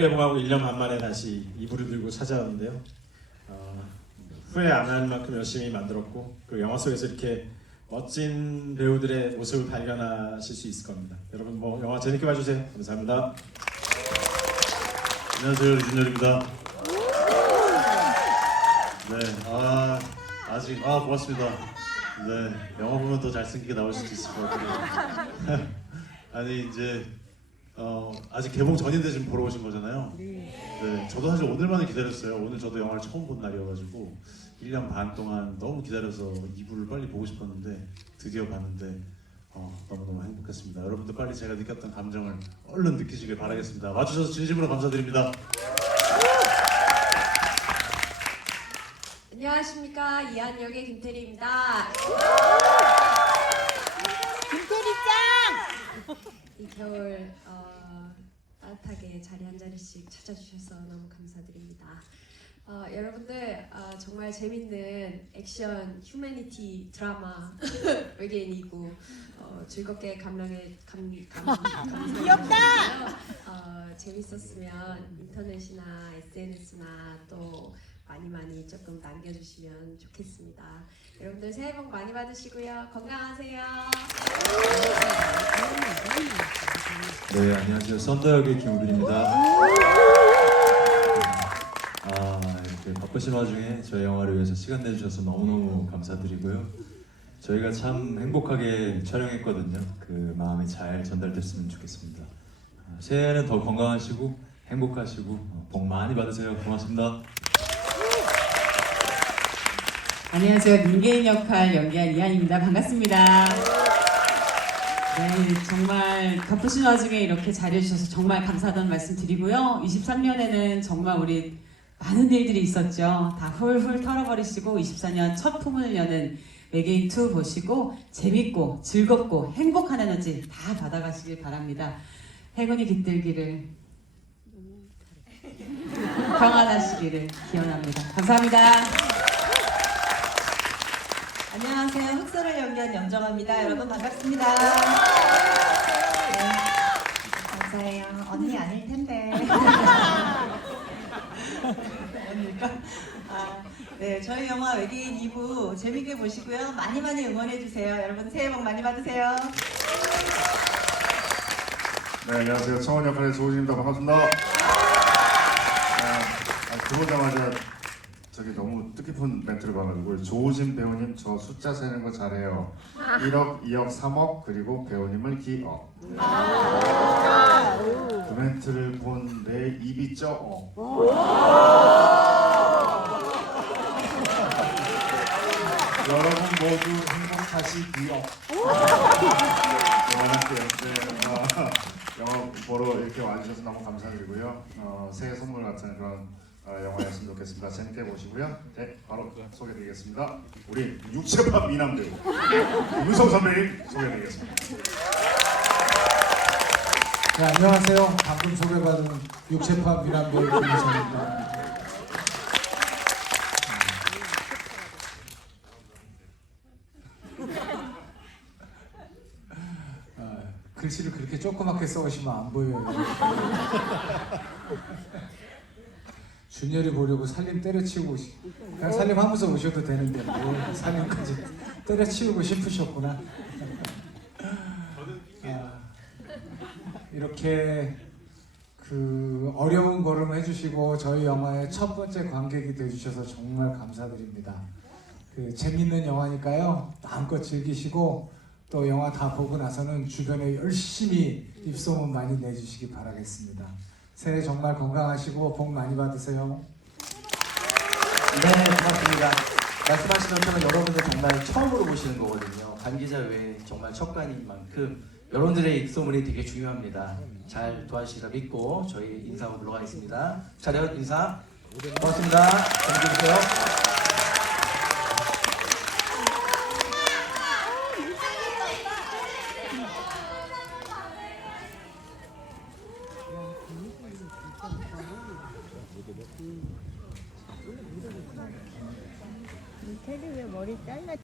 개봉하고 1년 반 만에 다시 이불을 들고 찾아왔는데요. 어, 후회 안 할 만큼 열심히 만들었고 그 영화 속에서 이렇게 멋진 배우들의 모습을 발견하실 수 있을 겁니다. 여러분 뭐 영화 재밌게 봐주세요. 감사합니다. 안녕하세요 류준열입니다. 네, 아 아직 아 고맙습니다. 네, 영화 보면 더 잘생기게 나올 수도 있을 것 같아요. 아니 이제 어, 아직 개봉 전인데 지금 보러 오신 거잖아요. 네, 저도 사실 오늘만에 기다렸어요. 오늘 저도 영화를 처음 본 날이어가지고 1년 반 동안 너무 기다려서 이부를 빨리 보고 싶었는데 드디어 봤는데 어, 너무너무 행복했습니다. 여러분도 빨리 제가 느꼈던 감정을 얼른 느끼시길 바라겠습니다. 와주셔서 진심으로 감사드립니다. 안녕하십니까 이한 역의 김태리입니다. 김태리짱! 이 겨울 어, 따뜻하게 자리 한 자리씩 찾아주셔서 너무 감사드립니다. 어, 여러분들 어, 정말 재밌는 액션 휴머니티 드라마 외계인이고 어, 즐겁게 감상해 감, 감, 감, 귀엽다. 어, 재밌었으면 인터넷이나 SNS나 또 많이 많이 조금 남겨주시면 좋겠습니다. 여러분들 새해 복 많이 받으시고요. 건강하세요. 네, 안녕하세요. 썬더역의 김우빈입니다. 아, 이렇게 바쁘신 와중에 저희 영화를 위해서 시간 내주셔서 너무너무 감사드리고요. 저희가 참 행복하게 촬영했거든요. 그 마음이 잘 전달됐으면 좋겠습니다. 아, 새해에는 더 건강하시고 행복하시고 어, 복 많이 받으세요. 고맙습니다. 안녕하세요. 민계인 역할 연기한 이한입니다. 반갑습니다. 네, 정말 바쁘신 와중에 이렇게 잘해주셔서 정말 감사하다는 말씀 드리고요. 23년에는 정말 우리 많은 일들이 있었죠. 다 훌훌 털어버리시고 24년 첫 품을 여는 외계인 2 보시고 재밌고 즐겁고 행복한 에너지 다 받아가시길 바랍니다. 행운이 깃들기를 평안하시기를 기원합니다. 감사합니다. 안녕하세요. 흑설을 연기한 염정아입니다. 여러분 반갑습니다. 네, 감사해요. 언니 아닐 텐데. 언니가? 아, 네, 저희 영화 외계인 2부 재밌게 보시고요. 많이 많이 응원해 주세요. 여러분 새해 복 많이 받으세요. 네, 안녕하세요. 청원 역할의 조우진입니다. 반갑습니다. 네, 아, 들어오자마자 저기 너무 뜻깊은 멘트를 봐가지고 조우진 배우님 저 숫자 세는 거 잘해요. 1억, 2억, 3억 그리고 배우님을 기억. 그 멘트를 본 내 입이 쪄. 여러분 모두. 그만할게요. 네, 어, 영화 보러 이렇게 와주셔서 너무 감사드리고요. 어, 새해 선물 같은 그런 어, 영화였으면 좋겠습니다. 재밌게 보시고요. 네, 바로 소개드리겠습니다. 우리 육체파 미남 배우 유성 선배님 소개드리겠습니다. 네, 안녕하세요. 방금 소개받은 육체파 미남 배우 김희성입니다. 아, 글씨를 그렇게 조그맣게 써오시면 안 보여요. 준열이 보려고 살림 때려치우고 그냥 살림하면서 오셔도 되는데 뭐 살림까지 때려치우고 싶으셨구나. 아, 이렇게 그 어려운 걸음 해주시고 저희 영화의 첫 번째 관객이 되주셔서 정말 감사드립니다. 그 재밌는 영화니까요 마음껏 즐기시고 또 영화 다 보고 나서는 주변에 열심히 입소문 많이 내주시기 바라겠습니다. 새해 정말 건강하시고 복 많이 받으세요. 네, 고맙습니다. 말씀하신 것처럼 여러분들 정말 처음으로 보시는 거거든요. 관계자 외에 정말 첫 관인 만큼 여러분들의 입소문이 되게 중요합니다. 잘 도와주시리라 믿고 저희 인사하고 물러가겠습니다. 차렷 인사. 고맙습니다. 정주세요 음. 테디 왜 머리 잘라?